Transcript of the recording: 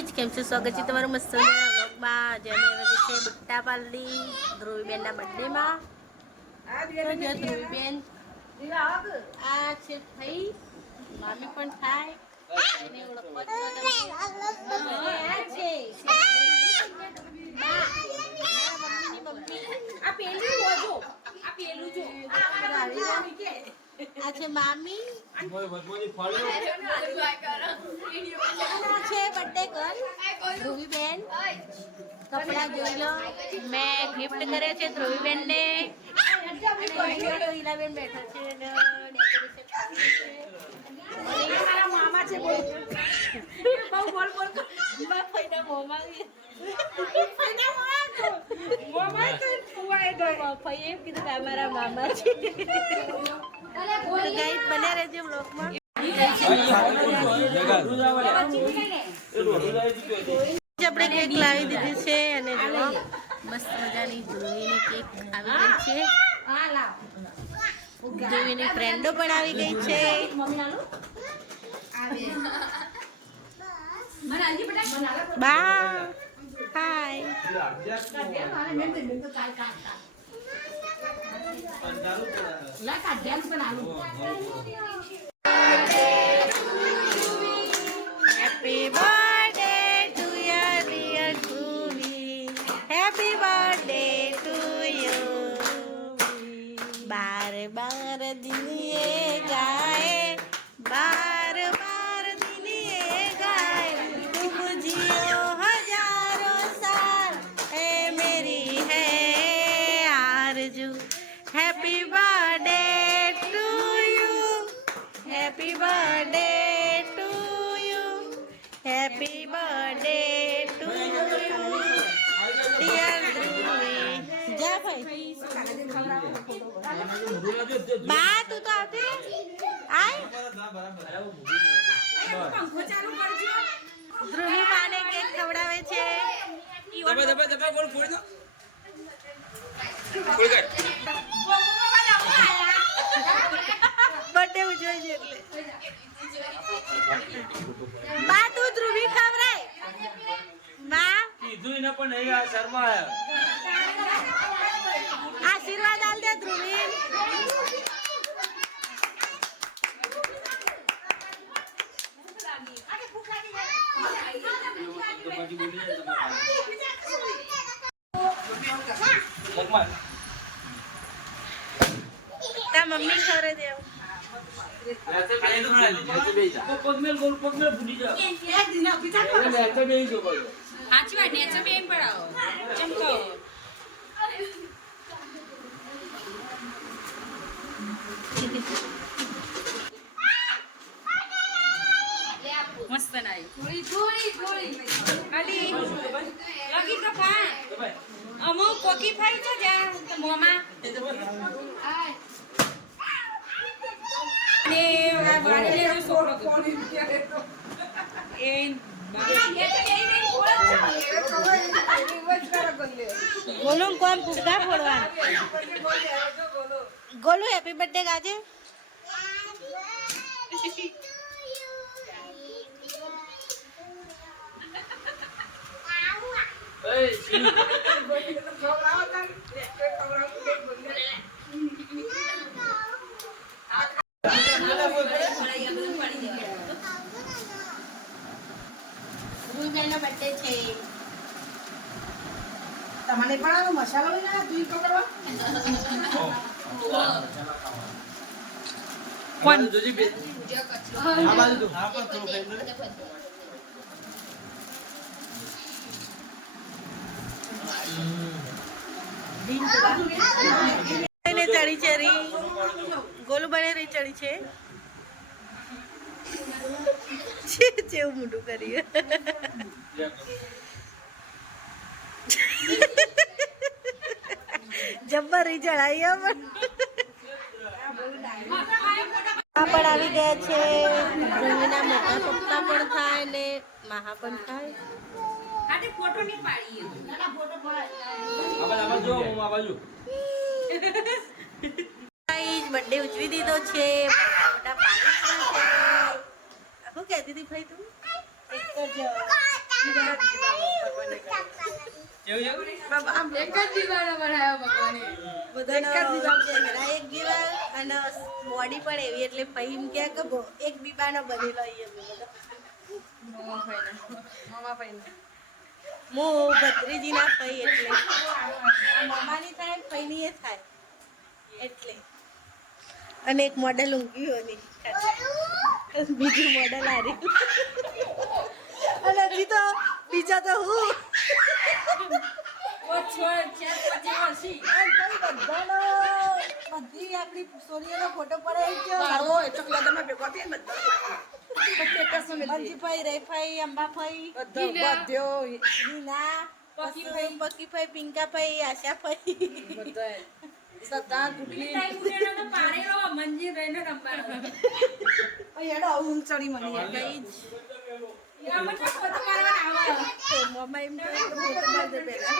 Guys કેમ છો? સ્વાગત છે તમારું મસ્ત વ્લોગમાં. જે અમે હવે છે બુટ્ટા પાલડી ધ્રુવીબેનના બર્થડેમાં. ધ્રુવીબેન આ છે થઈ મામી પણ થાય એને ઓળખવા છો તમે. આ છે મમ્મીની મમ્મી. આ પેલું જોજો, આ પેલું જો આ છે મામી. છે બર્થડે ગર્લ ધ્રુવીબેન. કપડા જોઈ લો, મેં ગિફ્ટ કરે છે ધ્રુવીબેન ને. હીરાબેન બેઠા છે ને ડેકોરેશન મામા છે. બોલ બોલ બોલ માં ફઈના મોમાં ફઈના મોમાં તો ફુવાઈ ગયો. ફઈ એમ કીધું કે અમારા મામા છે. ગાઈસ બને રહેજો બ્લોગમાં. આપણે કેક લાવી દીધી છે અને જો મસ્ત મજાની ધ્રુવીની કેક આવી ગઈ છે. ધ્રુવીની ફ્રેન્ડો પણ આવી ગઈ છે. બા હાય. Happy birthday to your dear Dhruvi. Happy birthday to you. बार बार दिन ये गाए, बार बार दिन ये गाए, तुम जियो हजारों साल, ए मेरी है आरज़ू. Happy birthday to you. Happy birthday to you. Happy birthday to you. Dear Dhruvi. જા ભાઈ. બા તું તો આવતી આય. ધ્રુવી માને કેક ખવડાવે છે. દબા બોલ ફોડ દો. બર્થડે ઉજવાય છે એટલે. બા તું ધ્રુવી ખવડાય. બા કીધું ને પણ નહીં આ શર્મા આશીર્વાદ આલ દે ધ્રુવી. તા મમ્મી ખવરે દેવ. પગમેલ ભૂલી જાઓ. સાચી વાત ને ચમે એમ પડાવો ચમકાવો. મસ્ત નાઈ થોડી અલી લગી તો ખા અમો કોકી ફાઈ છે જા મોમાં ને વાડી નો છોકરો એ ગોલુ કોણ ફુગ્ગા ફોડવા. ગોલુ હેપી બર્થડે ગાજે. ધ્રુવીબેનનો બર્થડે છે. તમારે પણ આનો મસાલો લઈને દૂધ પકડવા કોણ જોજી બે આ બાજુ તો આ પર થોડું ખાઈ ચડી છે રી. ગોલુ બને રહી ચડી છે. જેવું મોઢું કર્યું. જબ્બર રી ચડાઈ પણ આવી ગયા છે. ધ્રુવીના મોટા પપ્પા પણ થાય ને મહા પણ થાય. આતે ફોટો ની પાડીએ આ જો આ બાજુ બર્થડે ઉજવી દીધો છે. મોટા પાણી પણ છે. શું કહેતી હતી ભાઈ તું? એક જ એક જ દીવાનો બનાવ્યો ભગવાને. એક દીવા અને બોડી પણ એવી એટલે ભાઈ એમ કે એક દીવાનો બનેલો મામા ભાઈને. હું ભત્રીજીના ભાઈ એટલે મમ્માની થાય ભાઈની એ થાય એટલે અને એક મોડેલ ઊંઘ્યું બીજું મોડેલ હારી અને હજી તો બીજા તો હું બધી આપણી સોનીનો ફોટો પડે મંજીભાઈ રેફાઈ અંબાભાઈ હિના પકીભાઈ પિંકાભાઈ આશાભાઈ શ્રદ્ધા ગુડલી મંજી રહીને રમવાનો. હેડો ઊંઘ ચડી મને મમ્મા એમ કહે ફોટો પાડી દે પહેલા